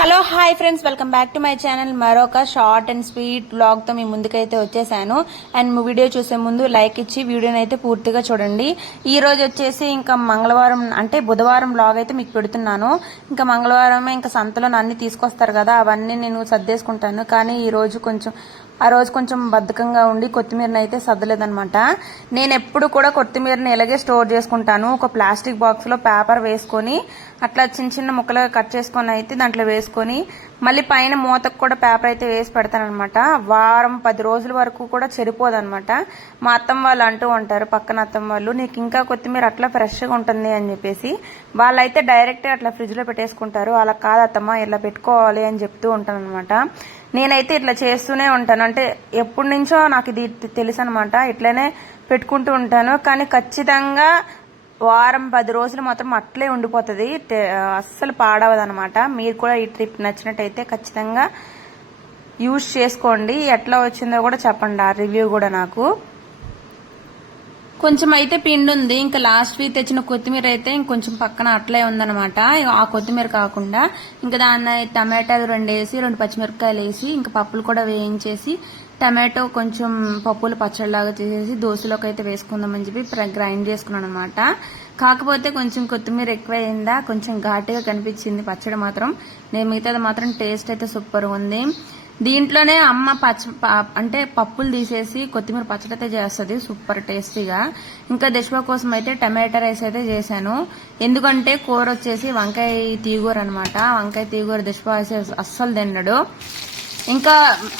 Hello hi friends, welcome back to my channel. మరొక short and sweet vlog తో మీ ముందుకైతే వచ్చేసాను. అండ్ వీడియో చూసే ముందు లైక్ ఇచ్చి వీడియోని అయితే పూర్తిగా చూడండి. ఈ రోజు వచ్చేసి ఇంకా మంగళవారం అంటే బుధవారం వ్లాగ్ అయితే మీకు పెడుతున్నాను. ఇంకా మంగళవారమే ఇంకా సంతలో అన్ని తీసుకొస్తారు కదా, అవన్నీ నేను సర్దేసుకుంటాను. కానీ ఆ రోజు కొంచెం బద్ధకంగా ఉండి కొత్తిమీరని అయితే సర్దలేదనమాట. నేను ఎప్పుడు కూడా కొత్తిమీరని ఇలాగే స్టోర్ చేసుకుంటాను. ఒక ప్లాస్టిక్ బాక్స్ లో పేపర్ వేసుకొని అట్లా చిన్న చిన్న ముక్కలుగా కట్ చేసుకొని అయితే దాంట్లో వేసుకొని మళ్ళీ పైన మూతకు కూడా పేపర్ అయితే వేసి పెడతానమాట. వారం 10 రోజుల వరకు కూడా చెడిపోదనమాట. మా అత్తమ్మ వాళ్ళు అంటూ ఉంటారు, పక్కన అత్తమ్మ వాళ్ళు, నీకు ఇంకా కొత్తిమీర అట్లా ఫ్రెష్గా ఉంటుంది అని చెప్పేసి. వాళ్ళైతే డైరెక్ట్ అట్లా ఫ్రిడ్జ్ లో పెట్టేసుకుంటారు. అలా కాదు అత్తమ్మ, ఇలా పెట్టుకోవాలి అని చెప్తూ ఉంటాను అనమాట. నేనైతే ఇట్లా చేస్తూనే ఉంటాను. అంటే ఎప్పటి నుంచో నాకు ఇది తెలుసు అనమాట. ఇట్లనే పెట్టుకుంటూ ఉంటాను. కానీ ఖచ్చితంగా వారం 10 రోజులు మాత్రం అట్లే ఉండిపోతుంది, అస్సలు పాడవదనమాట. మీరు కూడా ఈ ట్రిప్ నచ్చినట్టయితే ఖచ్చితంగా యూజ్ చేసుకోండి. ఎట్లా వచ్చిందో కూడా చెప్పండి, ఆ రివ్యూ కూడా నాకు. కొంచెం అయితే పిండి ఉంది. ఇంకా లాస్ట్ వీక్ తెచ్చిన కొత్తిమీర అయితే ఇంకొంచెం పక్కన అట్లే ఉందనమాట. ఆ కొత్తిమీర కాకుండా ఇంకా దాన్ని టమాటాలు 2 వేసి 2 పచ్చిమిరపకాయలు వేసి ఇంకా పప్పులు కూడా వేయించేసి టమాటో కొంచెం పప్పులు పచ్చడిలాగా చేసేసి దోశలోకి అయితే వేసుకుందామని చెప్పి గ్రైండ్ చేసుకున్నాను అనమాట. కాకపోతే కొంచెం కొత్తిమీర ఎక్కువైందా, కొంచెం ఘాటుగా కనిపించింది పచ్చడి మాత్రం. నేను మిగతాది మాత్రం టేస్ట్ అయితే సూపర్ ఉంది. దీంట్లోనే అమ్మ అంటే పప్పులు తీసేసి కొత్తిమీర పచ్చడి అయితే చేస్తుంది సూపర్ టేస్టీగా. ఇంకా దశవ కోసం అయితే టమాటా రైస్ అయితే చేశాను. ఎందుకంటే కూర వచ్చేసి వంకాయ తీగూర అనమాట. వంకాయ తీగూర దశవ అస్సలు తిన్నాడు. ఇంకా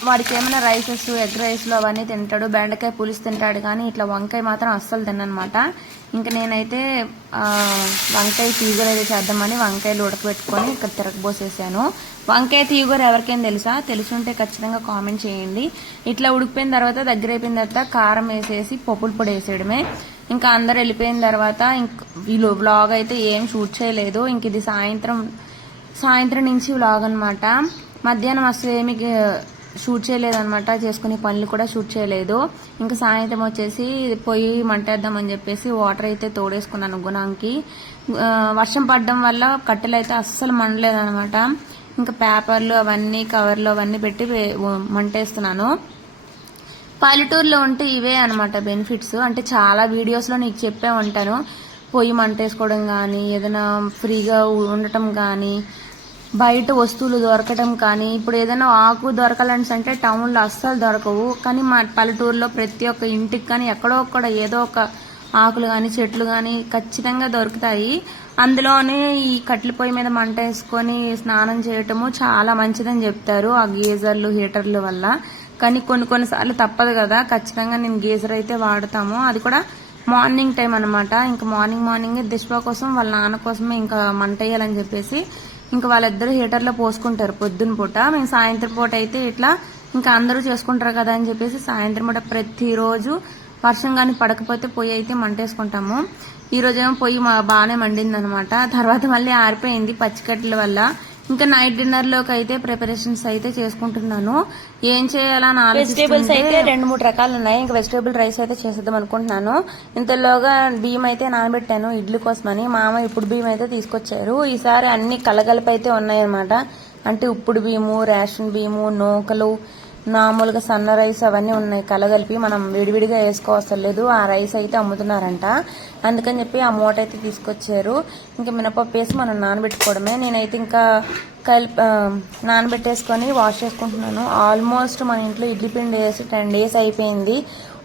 వాడికి ఏమైనా రైసెస్, ఎగ్ రైస్లు అవన్నీ తింటాడు. బెండకాయ పులుసు తింటాడు, కానీ ఇట్లా వంకాయ మాత్రం అస్సలు తిన్నమాట. ఇంకా నేనైతే వంకాయ తీగూర అయితే చేద్దామని వంకాయలు ఉడకబెట్టుకొని ఇక్కడ తిరగబోసేసాను. వంకాయ తీగూర ఎవరికైనా తెలుసా? తెలుసుంటే ఖచ్చితంగా కామెంట్ చేయండి. ఇట్లా ఉడికిపోయిన తర్వాత దగ్గర అయిపోయిన తర్వాత కారం వేసేసి పప్పుల పొడి వేసేయడమే. ఇంకా అందరు వెళ్ళిపోయిన తర్వాత వీళ్ళు వ్లాగ్ అయితే ఏం షూట్ చేయలేదు. ఇంక ఇది సాయంత్రం నుంచి వ్లాగ్ అనమాట. మధ్యాహ్నం అసలు ఏమి షూట్ చేయలేదన్నమాట. చేసుకునే పనులు కూడా షూట్ చేయలేదు. ఇంకా సాయంత్రం వచ్చేసి పొయ్యి మంటేద్దామని చెప్పేసి వాటర్ అయితే తోడేసుకున్నాను గుణానికి. వర్షం పడడం వల్ల కట్టెలు అయితే అస్సలు మండలేదనమాట. ఇంకా పేపర్లు అవన్నీ కవర్లు అవన్నీ పెట్టి మంటేస్తున్నాను. పల్లెటూరులో ఉంటే ఇవే అనమాట బెనిఫిట్స్. అంటే చాలా వీడియోస్లో నీకు చెప్పే ఉంటాను, పొయ్యి మంటేసుకోవడం కానీ, ఏదైనా ఫ్రీగా ఉండటం కానీ, బయట వస్తువులు దొరకటం కానీ. ఇప్పుడు ఏదైనా ఆకు దొరకాలని అంటే టౌన్లో అస్సలు దొరకవు, కానీ మా పల్లెటూరులో ప్రతి ఒక్క ఇంటికి కానీ ఎక్కడో ఒక్కడ ఏదో ఒక ఆకులు కానీ చెట్లు కానీ ఖచ్చితంగా దొరుకుతాయి. అందులోనే ఈ కట్టెల పొయ్యి మీద మంట వేసుకొని స్నానం చేయటము చాలా మంచిదని చెప్తారు, ఆ గీజర్లు హీటర్ల వల్ల. కానీ కొన్నిసార్లు తప్పదు కదా, ఖచ్చితంగా నేను గీజర్ అయితే వాడతాము. అది కూడా మార్నింగ్ టైం అనమాట. ఇంకా మార్నింగ్ దిష్వా కోసం వాళ్ళ నాన్న కోసమే ఇంకా మంట వేయాలని చెప్పేసి ఇంకా వాళ్ళిద్దరు హీటర్లో పోసుకుంటారు పొద్దున పూట. మేము సాయంత్రం పూట అయితే ఇట్లా ఇంకా అందరూ చేసుకుంటారు కదా అని చెప్పేసి సాయంత్రం పూట ప్రతిరోజు వర్షం కానీ పడకపోతే పొయ్యి అయితే మంటేసుకుంటాము. ఈ రోజేమో పొయ్యి బాగానే మండింది అనమాట. తర్వాత మళ్ళీ ఆరిపోయింది పచ్చికట్టెల వల్ల. ఇంకా నైట్ డిన్నర్ లోకి అయితే ప్రిపరేషన్స్ అయితే చేసుకుంటున్నాను. ఏం చేయాలని వెజిటేబుల్స్ అయితే 2-3 రకాలు ఉన్నాయి. ఇంకా వెజిటేబుల్ రైస్ అయితే చేసేద్దాం అనుకుంటున్నాను. ఇంతలోగా బియ్యం అయితే నానబెట్టాను ఇడ్లీ కోసమని. మామ ఇప్పుడు బియ్యం అయితే తీసుకొచ్చారు. ఈసారి అన్ని కలగలిపి అయితే ఉన్నాయన్నమాట. అంటే ఉప్పుడు బియ్యము, రేషన్ బియ్యము, నూకలు, మామూలుగా సన్న రైస్ అవన్నీ ఉన్నాయి కలగలిపి. మనం విడివిడిగా వేసుకోవసరం లేదు. ఆ రైస్ అయితే అమ్ముతున్నారంట, అందుకని చెప్పి ఆ మూట అయితే తీసుకొచ్చారు. ఇంకా మినపప్పు వేసి మనం నానబెట్టుకోవడమే. నేనైతే ఇంకా నానబెట్టేసుకొని వాష్ చేసుకుంటున్నాను. ఆల్మోస్ట్ మన ఇంట్లో ఇడ్లీ పిండి వేసి 10 days అయిపోయింది.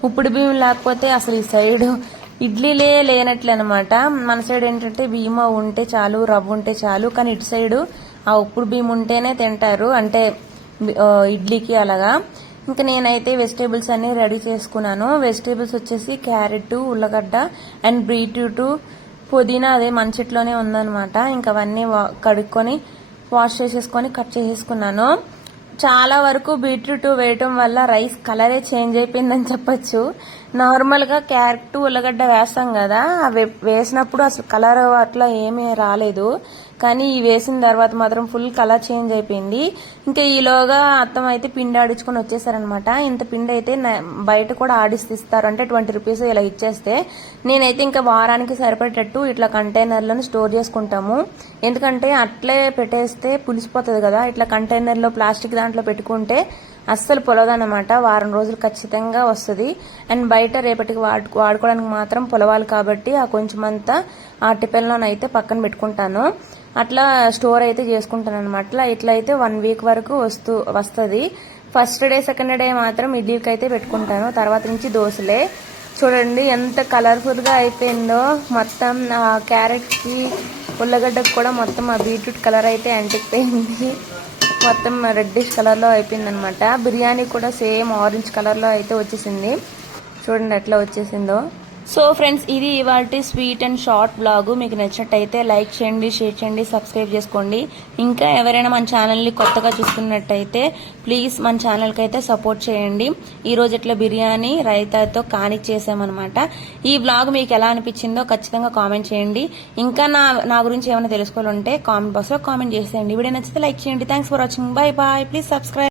ఉప్పుడు బియ్యం లేకపోతే అసలు ఈ సైడ్ ఇడ్లీలే లేనట్లే అనమాట. మన సైడ్ ఏంటంటే బియ్యం ఉంటే చాలు, రవ్వ ఉంటే చాలు. కానీ ఇటు సైడు ఆ ఉప్పుడు బియ్యం ఉంటేనే తింటారు, అంటే ఇడ్లీకి అలాగా. ఇంకా నేనైతే వెజిటేబుల్స్ అన్ని రెడీ చేసుకున్నాను. వెజిటేబుల్స్ వచ్చేసి క్యారెట్, ఉల్లగడ్డ అండ్ బీట్రూట్, పుదీనా అదే మన చెట్లోనే ఉందనమాట. ఇంకా అవన్నీ కడుక్కొని వాష్ చేసేసుకొని కట్ చేసేసుకున్నాను. చాలా వరకు బీట్రూట్ వేయటం వల్ల రైస్ కలరే చేంజ్ అయిపోయిందని చెప్పచ్చు. నార్మల్గా క్యారెట్, ఉల్లగడ్డ వేస్తాం కదా, అవి వేసినప్పుడు అసలు కలర్ అట్లా ఏమీ రాలేదు. కానీ ఈ వేసిన తర్వాత మాత్రం ఫుల్ కలర్ చేంజ్ అయిపోయింది. ఇంకా ఈలోగా అత్తం అయితే పిండి ఆడించుకొని వచ్చేసారనమాట. ఇంత పిండి అయితే బయట కూడా ఆడిస్తారు, అంటే 20 రూపీస్ ఇలా ఇచ్చేస్తే. నేనైతే ఇంకా వారానికి సరిపడేటట్టు ఇట్లా కంటైనర్లను స్టోర్ చేసుకుంటాము. ఎందుకంటే అట్లే పెట్టేస్తే పులిసిపోతుంది కదా, ఇట్లా కంటైనర్లో ప్లాస్టిక్ దాంట్లో పెట్టుకుంటే అస్సలు పొలవదన్నమాట. వారం రోజులు ఖచ్చితంగా వస్తుంది. అండ్ బయట రేపటికి వాడుకోవడానికి మాత్రం పొలవాలి కాబట్టి ఆ కొంచెం అంతా ఆ టిఫిన్లోనైతే పక్కన పెట్టుకుంటాను. అట్లా స్టోర్ అయితే చేసుకుంటాను అనమాట. ఇట్లా అయితే 1 వీక్ వరకు వస్తుంది. ఫస్ట్ డే సెకండ్ డే మాత్రం ఇడ్లీకి అయితే పెట్టుకుంటాను, తర్వాత నుంచి దోశలే. చూడండి ఎంత కలర్ఫుల్ గా అయిపోయిందో. మొత్తం క్యారెట్కి ఉల్లగడ్డకు కూడా మొత్తం ఆ బీట్రూట్ కలర్ అయితే అంటికిపోయింది. మొత్తం రెడ్డిష్ కలర్ లో అయిపోయింది అనమాట. బిర్యానీ కూడా సేమ్ ఆరెంజ్ కలర్ లో అయితే వచ్చేసింది. చూడండి ఎట్లా వచ్చేసిందో. సో ఫ్రెండ్స్, ఇది ఇవాల్టి స్వీట్ అండ్ షార్ట్ బ్లాగ్. మీకు నచ్చినట్టయితే లైక్ చేయండి, షేర్ చేయండి, సబ్స్క్రైబ్ చేసుకోండి. ఇంకా ఎవరైనా మన ఛానల్ని కొత్తగా చూస్తున్నట్టయితే ప్లీజ్ మన ఛానల్కి అయితే సపోర్ట్ చేయండి. ఈ రోజు ఇట్లా బిర్యానీ రైతాతో కానిచ్చేసామన్నమాట. ఈ బ్లాగ్ మీకు ఎలా అనిపించిందో ఖచ్చితంగా కామెంట్ చేయండి. ఇంకా నా గురించి ఏమైనా తెలుసుకోవాలంటే కామెంట్ బాక్స్లో కామెంట్ చేసేయండి. వీడియో నచ్చితే లైక్ చేయండి. Thanks for watching. Bye bye. Please subscribe.